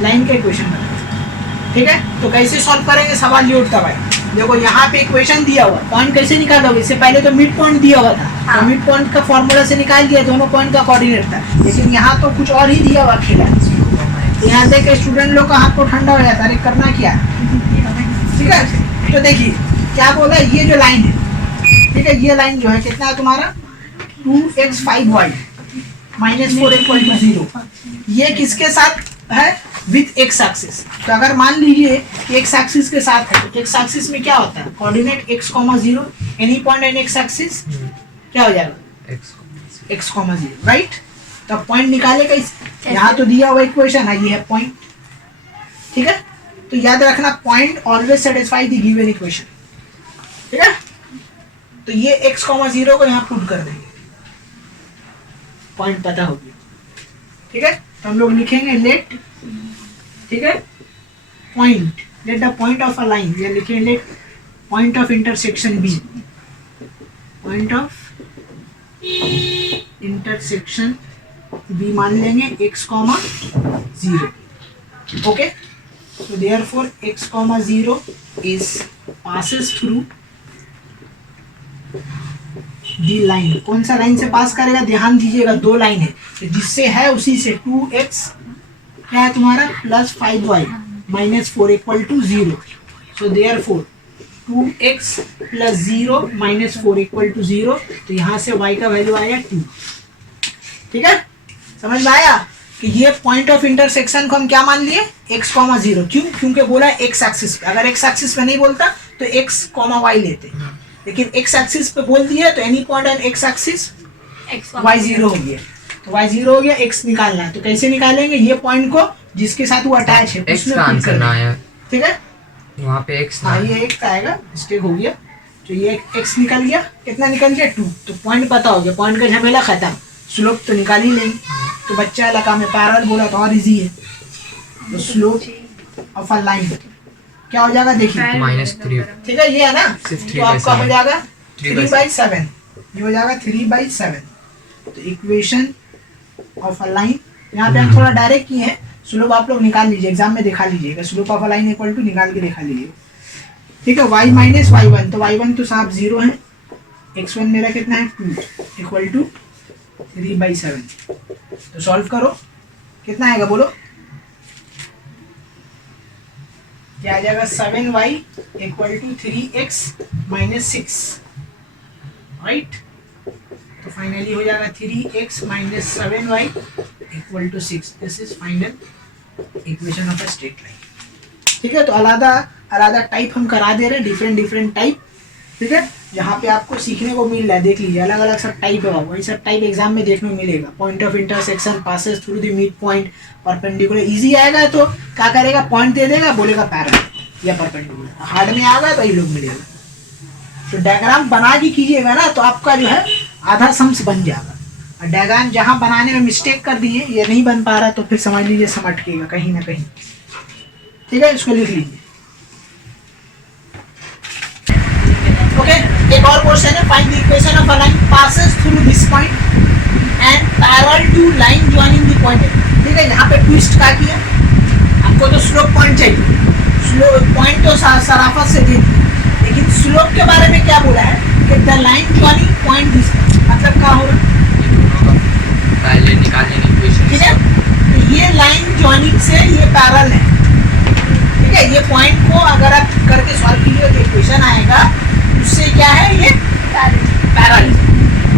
लाइन का इक्वेशन बनेगा, ठीक है। तो कैसे सॉल्व करेंगे सवाल ये उठता भाई, देखो यहाँ पे इक्वेशन दिया हुआ, पॉइंट कैसे निकालोगे, इससे पहले तो मिड पॉइंट दिया हुआ था तो मिड पॉइंट का फॉर्मूला से निकाल दिया, दोनों पॉइंट का कोऑर्डिनेट था, लेकिन यहाँ तो कुछ और ही दिया हुआ खेला। यहाँ देख के स्टूडेंट लोग का हाथ को ठंडा हो जाता है, अरे करना क्या है, ठीक है। तो देखिए क्या बोला ये जो लाइन है, ठीक है, ये लाइन जो है कितना है तुम्हारा 2x5y -4 = 0, ये किसके साथ है विथ एक्स एक्सिस। तो अगर मान लीजिए कि एक्स एक्सिस के साथ है तो एक्स एक्सिस में क्या होता है coordinate x, 0 any point in x axis क्या हो जाएगा x, 0, राइट। तो पॉइंट निकालेगा इस, यहाँ तो दिया हुआ इक्वेशन है ये है पॉइंट, ठीक है। तो याद रखना point always satisfy the given equation, ठीक है। तो ये x, 0 को यहाँ पुट कर देंगे, पॉइंट पता हो गया, ठीक है। तो हम लोग लिखेंगे लेट, ठीक है, point let the point of a line, या लिखेंगे let point of intersection B, point of intersection B मान लेंगे x, 0, okay. so therefore x, 0 is passes through the line। कौन सा लाइन से पास करेगा ध्यान दीजिएगा, दो लाइन है तो जिससे है उसी से 2x क्या है तुम्हारा +5y -4 = 0। so therefore 2x + 0 -4 = 0। तो यहाँ से y का वैल्यू आया 2, ठीक है। समझ में आया कि ये पॉइंट ऑफ इंटरसेक्शन को हम क्या मान लिए x, 0, क्यों, क्योंकि बोला x एक्सिस पे, अगर x एक्सिस पे नहीं बोलता तो x, y लेते, लेकिन x एक्सिस पे बोल दिया तो any point on x axis y 0 हो गया, तो y 0 हो गया, x निकालना है। तो कैसे निकालेंगे ये पॉइंट को जिसके साथ वो अटैच है x का आंसर ना आया, ठीक है, वहाँ पे x हाँ ये x आएगा, मिस्टेक हो गया। तो ये x निकल गया, कितना निकल गया 2। तो पॉइंट पता हो गया, पॉइंट का झमेला खत्म, स्लोप तो निकाल ही लेंगे। तो बच्चा लगा में पैरेलल बोला तो और इजी है। तो स्लोप ऑफ अ लाइन क्या हो जाएगा देखिए, -3 ठीक है ये है ना, सिर्फ 3 तो आपका हो जाएगा 3/7 ये हो जाएगा 3/7। तो इक्वेशन ऑफ अ लाइन, यहाँ पे हम थोड़ा डायरेक्ट किए हैं, स्लोप आप लोग निकाल लीजिए, एग्जाम में दिखा लीजिएगा, slope of a line equal to निकाल के दिखा लीजिए, ठीक है। y माइनस y1, तो y1 तो साहब 0 है, x1 मेरा कितना है 2 इक्वल टू 3/7। तो सॉल्व करो, कितना आएगा बोलो, क्या आ जाएगा 7y equal to 3x minus 6, right. तो फाइनली हो जाएगा 3x minus 7y equal to 6। This is final equation of a straight line, ठीक है। तो अलग टाइप हम करा दे रहे हैं, डिफरेंट टाइप, ठीक है। यहाँ पे आपको सीखने को मिल रहा है, देख लीजिए अलग अलग सब टाइप है, वही सब टाइप एग्जाम में देखने को मिलेगा। Point of intersection, passes through the mid point, perpendicular. Easy आएगा तो क्या करेगा, पॉइंट दे देगा, बोलेगा पैरेलल या परपेंडिकुलर। हार्ड में आएगा तो ये लोग मिलेगा। तो डायग्राम बना के कीजिएगा ना, तो आपका जो है आधा सम्स बन जाएगा। और डायग्राम जहाँ बनाने में मिस्टेक कर दिए, ये नहीं बन पा रहा, तो फिर समझ लीजिए समटकेगा कहीं ना कहीं, ठीक है। इसको लिख लीजिए, ओके। एक और क्वेश्चन है, find the equation of a line passes through this point and parallel to line joining the point, ठीक है। यहाँ पे ट्विस्ट क्या किया, आपको तो स्लोप पॉइंट चाहिए, स्लोप पॉइंट तो सराफत से दे दी, लेकिन स्लोप के बारे में क्या बोला है कि the line joining point this, मतलब क्या होगा, पहले निकालने की इक्वेशन, ठीक है। तो ये लाइन जॉइनिंग से ये पैरेलल है, ठीक है। ये पॉइंट को अगर आप करके सॉल्व कीजिए तो इक्वेशन आएगा, उससे क्या है ये पैरेलल।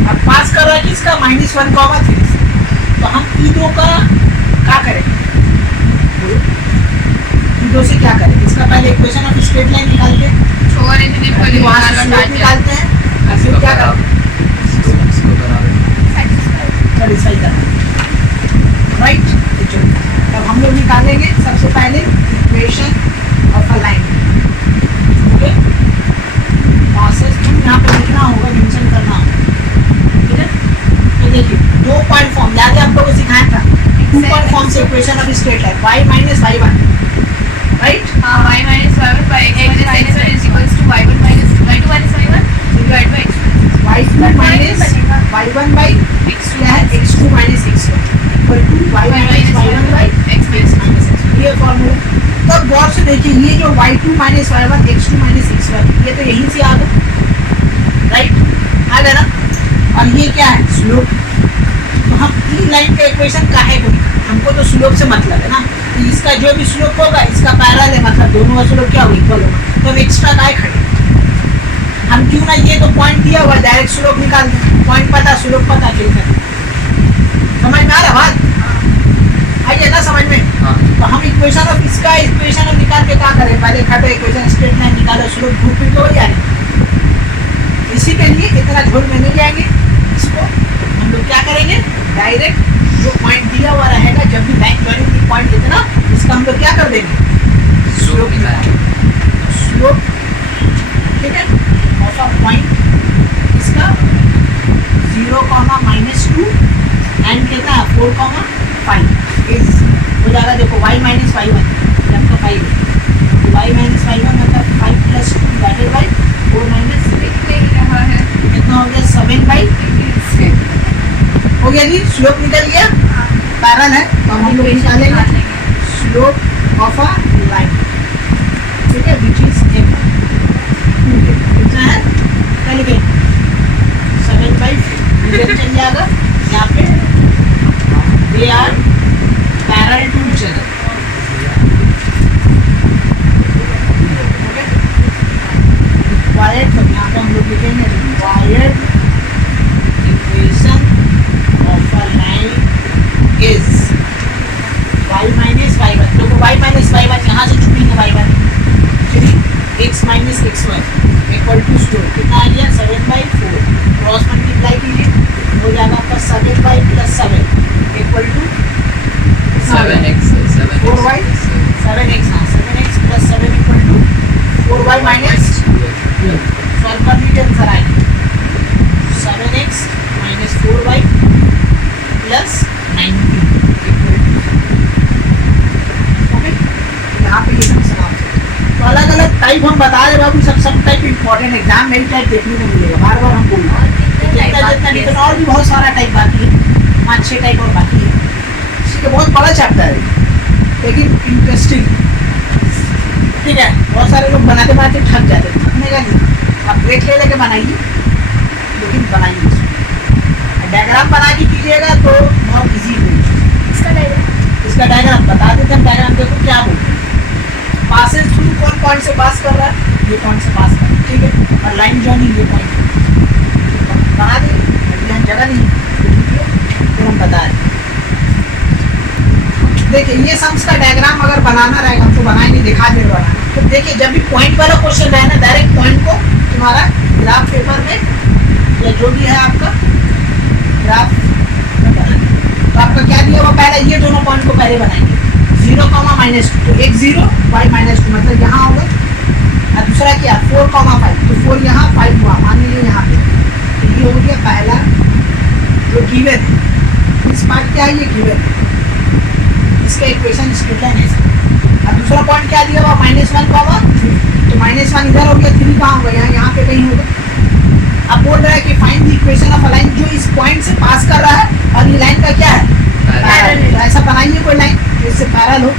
अब पास कर रहा है किसका, -1,3। तो हम ई2 का क्या करेंगे, ई2 से क्या करेंगे, इसका पहले इक्वेशन ऑफ स्ट्रेट लाइन निकालते हैं, वहाँ से स्लोप निकालते हैं, और फिर क्या करेंगे, सेटिस्फाई करना, राइट। तो चलो तब हम लोग निकालेंगे सबसे पहले equation of a line, okay. Process तुम यहाँ पे लिखना होगा, मेंशन करना होगा, ठीक है। तो देखिए 2 पॉइंट फॉर्म याद है आप लोगों को सिखाया था, 2 पॉइंट फॉर्म से equation of straight line, y minus y1, right. y minus y1 by x minus y1 is equals to y1 minus y2 minus y1 divided by x2 y2 minus y1 by x2 क्या है, x2 minus x1 equal to y minus y1 by x minus x2। ये formula. तब गौर से देखिए, ये जो y2 minus y1 x2 minus x1, ये तो यहीं से आ गया, राइट, आ गया ना। और ये क्या है, स्लोप। तो हम ई लाइन का इक्वेशन काहे को, हमको तो स्लोप से मतलब है ना, तो इसका जो भी स्लोप होगा इसका पैरेलल है, मतलब दोनों का स्लोप क्या होगा, इक्वल होगा। तो हम एक्स्ट्रा काहे खड़े, हम क्यों ना, ये तो पॉइंट दिया हुआ डायरेक्ट स्लोप निकाल दें, पॉइंट पता स्लोप पता चलता है। समझ में आ रहा बात, आइए ना समझ में। हाँ। तो हम इक्वेशन ऑफ इसका इक्वेशन ऑफ निकाल के क्या करें, पहले खाते इक्वेशन स्ट्रेट लाइन निकालो, स्लोप ग्रुप पे हो जाएगा। इसी के लिए इतना झोल में नहीं जाएंगे, इसको हम लोग क्या करेंगे, डायरेक्ट जो पॉइंट दिया हुआ रहेगा, जब भी लाइन जॉइनिंग की पॉइंट इतना, इसका हम लोग क्या कर देंगे, स्लोप निकालेंगे, स्लोप, ठीक है, ऑफ अ पॉइंट इसका 0,-2 एंड कितना है 4,5 इज हो जाएगा। देखो y माइनस y1 जब तो 5 है, y माइनस y1 मतलब 5 प्लस 2 डिवाइडेड बाई 4 माइनस 6 रहा है, कितना हो गया 7/6 हो गया जी। स्लोप निकल गया, पैरेलल है, तो हम लोग निकालेंगे स्लोप ऑफ अ लाइन, ठीक है, विच इज कितना है, क्या लिखे 7/6 चल जाएगा। यहाँ पे they are parallel to each other, required, तो यहाँ पे हम लोग लिखेंगे required equation of a line is y minus y1, देखो y माइनस y1 यहाँ से छुपेंगे y1, चलिए x minus x1 equal to slope कितना आ गया 7/4, क्रॉस मल्टीप्लाई कीजिए हो जाएगा आपका 7/+7 equal to 7x 4y 7x, हाँ 7x + 7 equal to 4y minus, solve कर लीजिए आंसर आएगा 7x minus 4y plus 19 equal to, okay. यहाँ पे ये सब समाप्त है। तो अलग अलग टाइप हम बता रहे बाबू, सब टाइप इंपॉर्टेंट, एग्जाम में टाइप देखने को मिलेगा, बार बार हम बोल रहे हैं। और कितने जितना टाइप जितना बाकी जितना है? और भी बहुत सारा टाइप बाकी है, 5-6 टाइप और बाकी है, इसी के बहुत बड़ा चैप्टर है लेकिन इंटरेस्टिंग। ठीक है, बहुत सारे लोग बनाते बनाते थक जाते हैं, थकने का नहीं, आप ब्रेक ले लेके बनाइए, लेकिन बनाइए इसको। डायग्राम बना के कीजिएगा तो बहुत ईजी होगी। इसका डायग्राम इसका डायग्राम बता देते हैं, डायग्राम देखो क्या बोलते हैं। पासेज थ्रू कौन पॉइंट से पास कर रहा है, ये पॉइंट से पास कर रहा है, ठीक है, और लाइन जॉइनिंग ये पॉइंट बना देंगे, यहाँ जगह नहीं है, फिर हम बता रहे। देखिए ये सम्स का डायग्राम अगर बनाना रहेगा, हम तो बनाएंगे, दिखा दे रहा है। तो देखिए जब भी पॉइंट वाला क्वेश्चन रहे ना, डायरेक्ट पॉइंट को तुम्हारा ग्राफ पेपर में या जो भी है आपका ग्राफ में बनाएंगे। तो आपका क्या दिया हुआ, पहले ये दोनों पॉइंट को पहले बनाएंगे, 0, -2, तो एक 0 y -2 मतलब यहाँ होगा, और दूसरा क्या 4, 5, तो 4 यहाँ 5 हुआ, मान लीजिए यहाँ पे, तो ये हो गया पहला जो गिवन है। इस पार्ट क्या है, ये गिवन है, इसका इक्वेशन स्ट्रेट लाइन है इसका। अब दूसरा पॉइंट क्या दिया हुआ, -1, -3, तो -1 इधर हो गया, 3 कहाँ होगा, यहाँ पे कहीं होगा। अब बोल रहा है कि find the equation of a line जो इस पॉइंट से पास कर रहा है, और ये लाइन का क्या है, पैरेलल है। तो ऐसा बनाइए कोई लाइन जो इससे पैरेलल हो,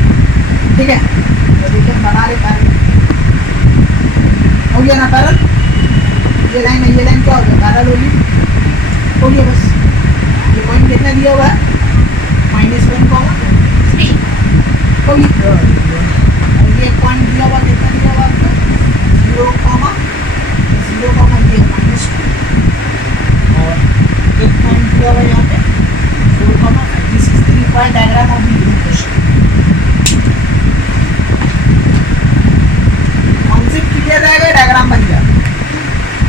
ठीक है। तो देखिए हम बना रहे पैरेलल, हो गया ना पैरेलल, ये लाइन है, ये लाइन क्या हो गया, पैरेलल होगी, हो गया बस। ये पॉइंट कितना दिया हुआ है, -1, 3 होगी, और ये पॉइंट दिया हुआ कितना दिया हुआ आपको, 0, 0, ये -2, और एक पॉइंट दिया हुआ यहाँ पे 4, this is the required diagram of the given question. Concept clear रहेगा, डायग्राम बन जाएगा।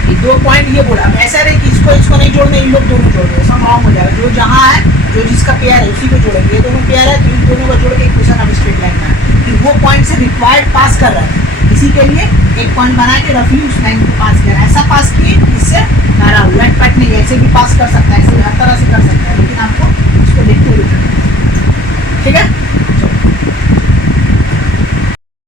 ये 2 पॉइंट ये बोला, अब ऐसा रहे कि इसको नहीं जोड़ने, इन लोग दोनों जोड़ दो, सब रॉन्ग हो जाएगा। जो जहाँ है, जो जिसका पेयर है उसी को जोड़ेंगे, ये दोनों पेयर है तो इन दोनों को जोड़ के इक्वेशन ऑफ स्ट्रेट लाइन का कि वो पॉइंट से रिक्वायर्ड पास कर रहा है, इसी के लिए एक पॉइंट बना के रफली उस लाइन को पास किया, ऐसा पास किए इससे पैरेलल, उलट पट नहीं, ऐसे भी पास कर सकता है, ऐसे हर तरह से कर सकता है, लेकिन आपको इसको